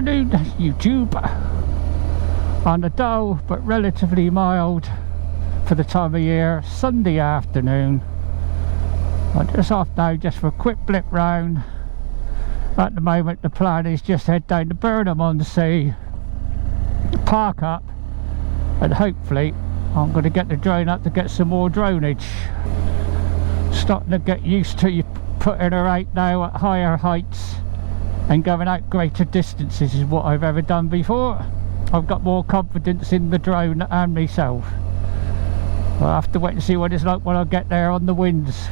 afternoon, YouTube. On a dull but relatively mild for the time of year Sunday afternoon. I'm just off now just for a quick blip round. At the moment the plan is just head down to Burnham on the Sea, park up, and hopefully I'm going to get the drone up to get some more dronage. Starting to get used to you putting her out now at higher heights and going out greater distances is what I've ever done before. I've got more confidence in the drone and myself. I'll have to wait and see what it's like when I get there on the winds.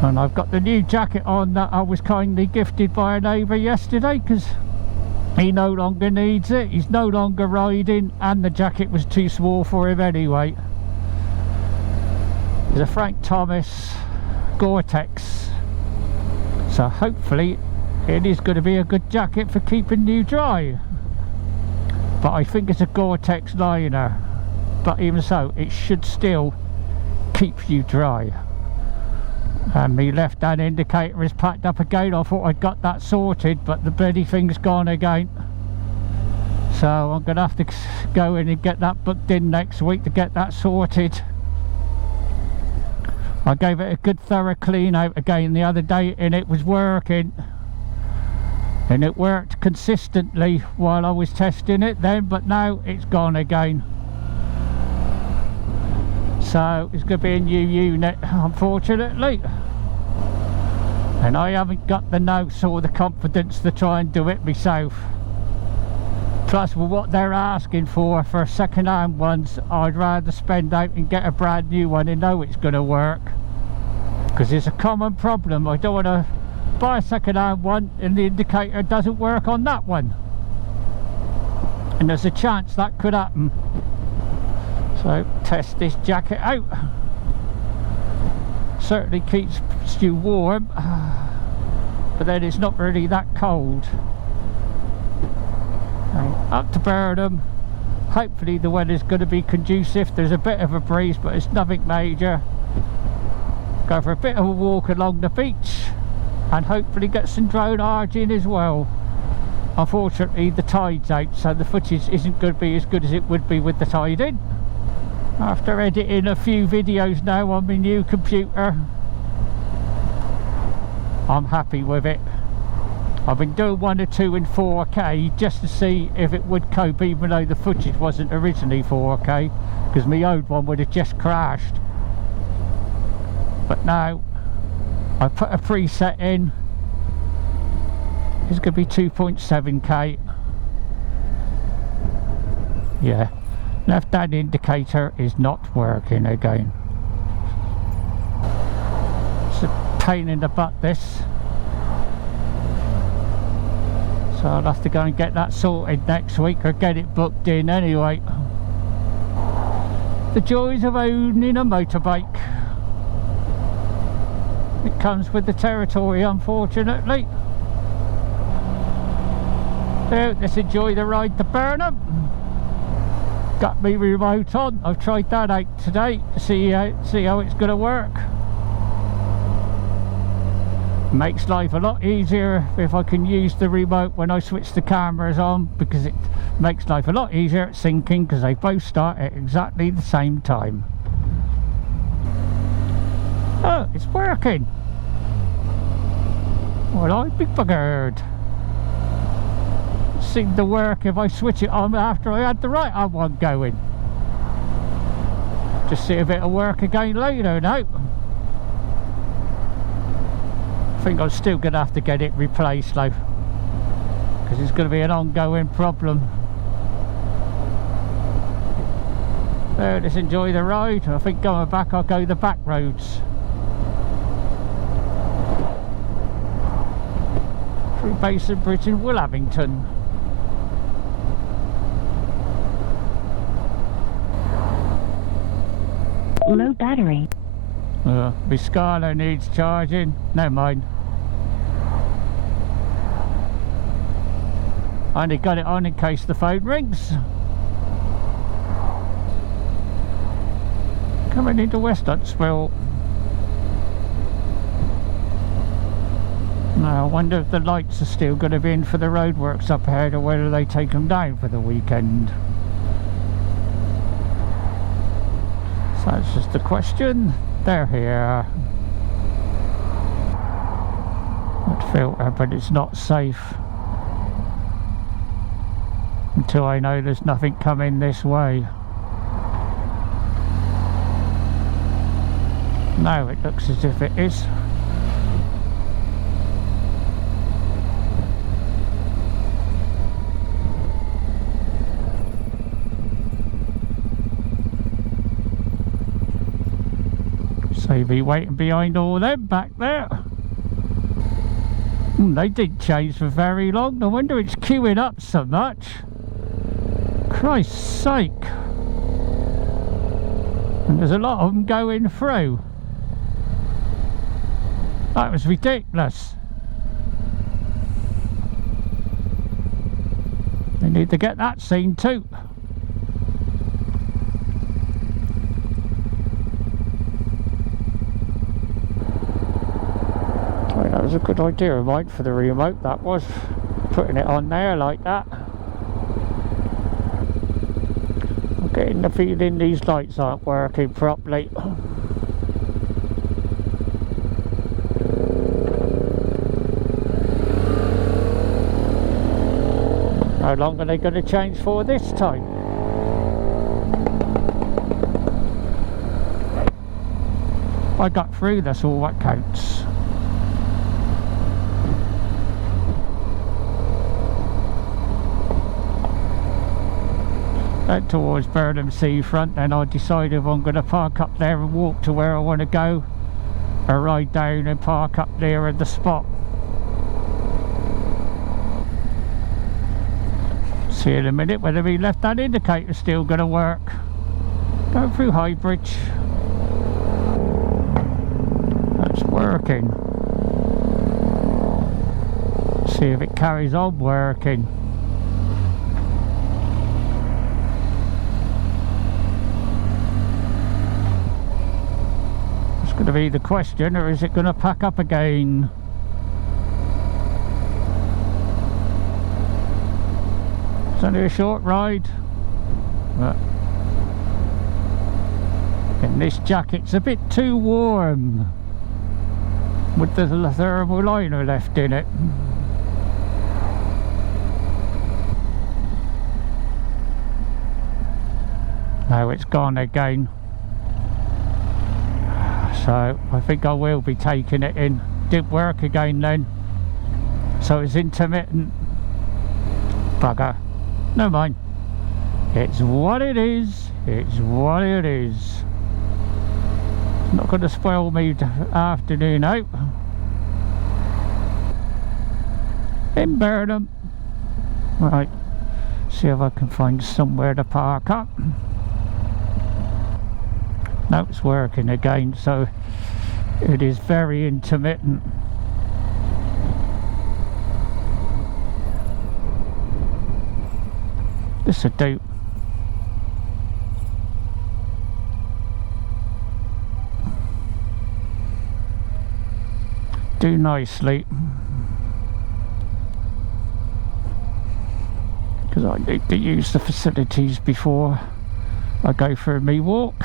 And I've got the new jacket on that I was kindly gifted by a neighbour yesterday, because he no longer needs it. He's no longer riding and the jacket was too small for him anyway. It's a Frank Thomas Gore-Tex, so hopefully it is going to be a good jacket for keeping you dry. But I think it's a Gore-Tex liner, but even so it should still keep you dry. And my left hand indicator is packed up again. I thought I'd got that sorted, but the bloody thing's gone again, so I'm going to have to go in and get that booked in next week to get that sorted. I gave it a good thorough clean out again the other day and it was working. And it worked consistently while I was testing it then, but now it's gone again. So it's going to be a new unit, unfortunately. And I haven't got the nous or the confidence to try and do it myself. Plus with what they're asking for second-hand ones, I'd rather spend out and get a brand new one and know it's going to work. Because it's a common problem. I don't want to buy a second-hand one and the indicator doesn't work on that one, and there's a chance that could happen. So test this jacket out. Certainly keeps you warm, but then it's not really that cold. Up to Burnham. Hopefully the weather's going to be conducive. There's a bit of a breeze but it's nothing major. Go for a bit of a walk along the beach and hopefully get some dronage in as well. Unfortunately the tide's out, so the footage isn't going to be as good as it would be with the tide in. After editing a few videos now on my new computer, I'm happy with it. I've been doing one or two in 4K just to see if it would cope, even though the footage wasn't originally 4K, because my old one would have just crashed. But now I put a preset in. It's going to be 2.7K. Yeah, left hand indicator is not working again. It's a pain in the butt, this. So I'll have to go and get that sorted next week, or get it booked in anyway. The joys of owning a motorbike. It comes with the territory, unfortunately. So let's enjoy the ride to Burnham. Got me remote on. I've tried that out today to see how it's going to work. Makes life a lot easier if I can use the remote when I switch the cameras on, because it makes life a lot easier at syncing, because they both start at exactly the same time. Oh, it's working. Well, I'd be buggered. Seemed to work if I switch it on after I had the right hand one going. Just see if it'll work again later now. I think I'm still going to have to get it replaced though, because it's going to be an ongoing problem. Let's enjoy the ride. I think going back I'll go the back roads. Through Basin Bridge in Willabington. Low battery. My Scala needs charging. Never mind. I only got it on in case the phone rings. Coming into West Huntsville. Now, I wonder if the lights are still going to be in for the roadworks up ahead, or whether they take them down for the weekend. So that's just the question. They're here. That filter, but it's not safe until I know there's nothing coming this way. Now it looks as if it is. So you'll be waiting behind all them back there. They didn't change for very long. No wonder it's queuing up so much. Christ's sake. And there's a lot of them going through. That was ridiculous. They need to get that seen too. That was a good idea of mine for the remote, that was. Putting it on there like that. I'm getting the feeling these lights aren't working properly. How long are they going to change for this time? I got through, that's all that counts. Head towards Burnham seafront, then I decide if I'm going to park up there and walk to where I want to go, or ride down and park up there at the spot. See in a minute whether my left-hand indicator's still going to work. Go through Highbridge. That's working. See if it carries on working. Going to be the question, or is it going to pack up again? It's only a short ride, but in this jacket's a bit too warm with the thermal liner left in it. Now it's gone again. So I think I will be taking it in. Didn't work again then, so it's intermittent. Bugger. No mind. It's what it is. It's what it is. It's not going to spoil me afternoon out. In Burnham. Right. See if I can find somewhere to park up. Now it's working again, so it is very intermittent. This'll do. Do nicely, because I need to use the facilities before I go for me walk.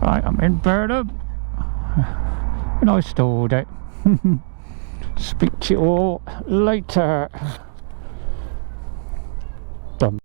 Right, I'm in Burnham, and I stored it. Speak to you all later. Done.